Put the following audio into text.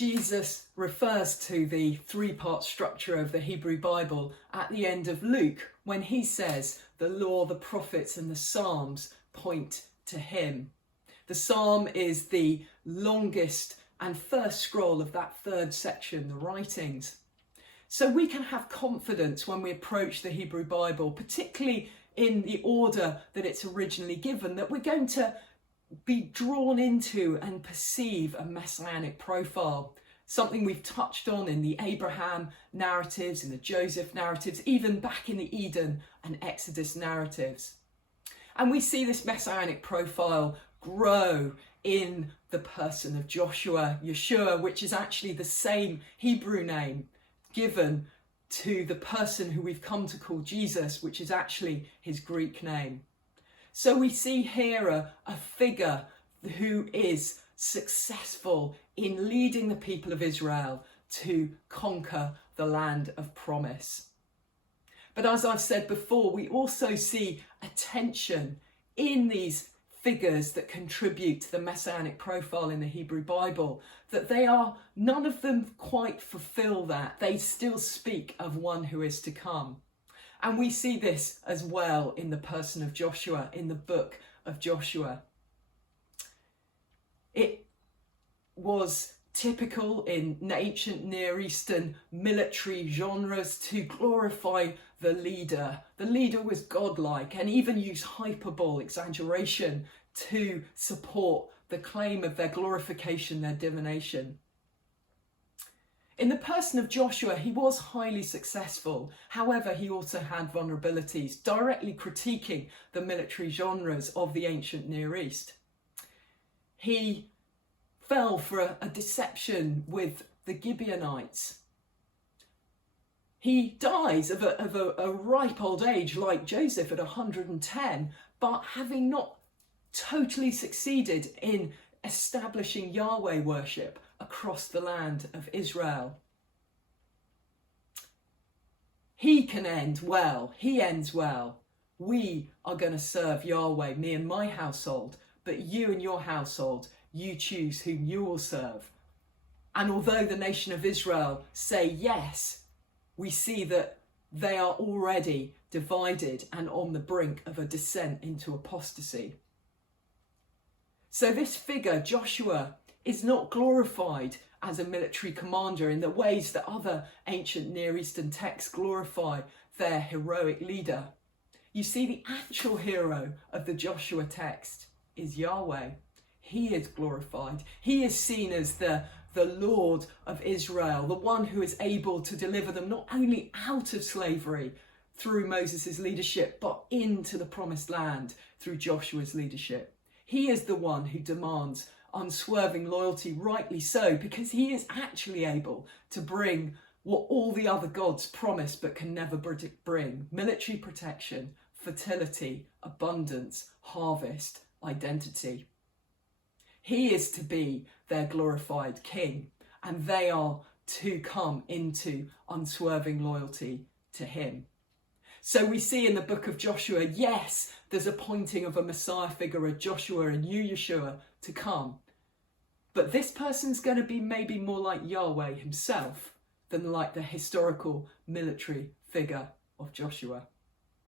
Jesus refers to the three-part structure of the Hebrew Bible at the end of Luke when he says the law, the prophets and the Psalms point to him. The Psalm is the longest and first scroll of that third section, the writings. So we can have confidence when we approach the Hebrew Bible, particularly in the order that it's originally given, that we're going to be drawn into and perceive a messianic profile, something we've touched on in the Abraham narratives, in the Joseph narratives, even back in the Eden and Exodus narratives. And we see this messianic profile grow in the person of Joshua, Yeshua, which is actually the same Hebrew name given to the person who we've come to call Jesus, which is actually his Greek name. So we see here a figure who is successful in leading the people of Israel to conquer the land of promise. But as I've said before, we also see a tension in these figures that contribute to the messianic profile in the Hebrew Bible, that none of them quite fulfill that. They still speak of one who is to come. And we see this as well in the person of Joshua, in the book of Joshua. It was typical in ancient Near Eastern military genres to glorify the leader. The leader was godlike and even used hyperbole, exaggeration, to support the claim of their glorification, their divination. In the person of Joshua, he was highly successful. However, he also had vulnerabilities, directly critiquing the military genres of the ancient Near East. He fell for a deception with the Gibeonites. He dies of a ripe old age like Joseph at 110, but having not totally succeeded in establishing Yahweh worship across the land of Israel. He can end well. He ends well. We are going to serve Yahweh, me and my household, but you and your household, you choose whom you will serve. And although the nation of Israel say yes, we see that they are already divided and on the brink of a descent into apostasy. So this figure, Joshua, is not glorified as a military commander in the ways that other ancient Near Eastern texts glorify their heroic leader. You see, the actual hero of the Joshua text is Yahweh. He is glorified. He is seen as the Lord of Israel, the one who is able to deliver them not only out of slavery through Moses' leadership, but into the promised land through Joshua's leadership. He is the one who demands unswerving loyalty, rightly so, because he is actually able to bring what all the other gods promise but can never bring: military protection, fertility, abundance, harvest, identity. He is to be their glorified king, and they are to come into unswerving loyalty to him. So we see in the book of Joshua, yes, there's a pointing of a Messiah figure, a Joshua, a new Yeshua to come. But this person's going to be maybe more like Yahweh himself than like the historical military figure of Joshua.